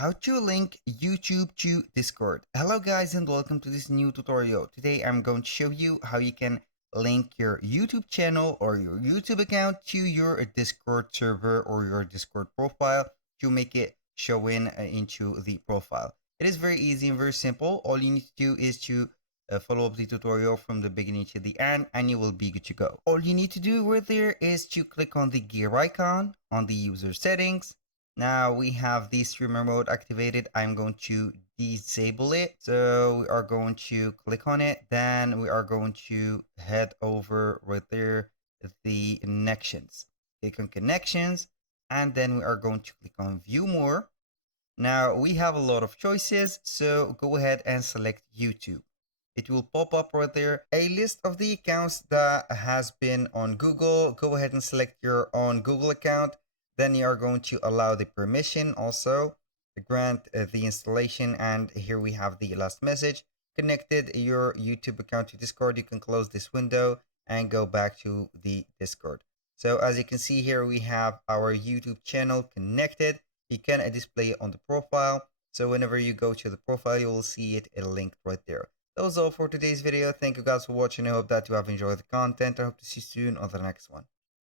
how to link YouTube to Discord. Hello guys and welcome to this new tutorial. Today I'm going to show you how you can link your YouTube channel or your YouTube account to your Discord server or your Discord profile to make it show into the profile. It is very easy and very simple. All you need to do is to follow up the tutorial from the beginning to the end and you will be good to go. All you need to do right there is to click on the gear icon on the user settings. Now we have the streamer mode activated. I'm going to disable it. So we are going to click on it. Then we are going to head over right there, the connections. Click on connections. And then we are going to click on view more. Now we have a lot of choices. So go ahead and select YouTube. It will pop up right there a list of the accounts that has been on Google. Go ahead and select your own Google account. Then you are going to allow the permission also to grant the installation. And here we have the last message. Connected your YouTube account to Discord. You can close this window and go back to the Discord. So as you can see here, we have our YouTube channel connected. You can display it on the profile. So whenever you go to the profile, you will see it linked right there. That was all for today's video. Thank you guys for watching. I hope that you have enjoyed the content. I hope to see you soon on the next one.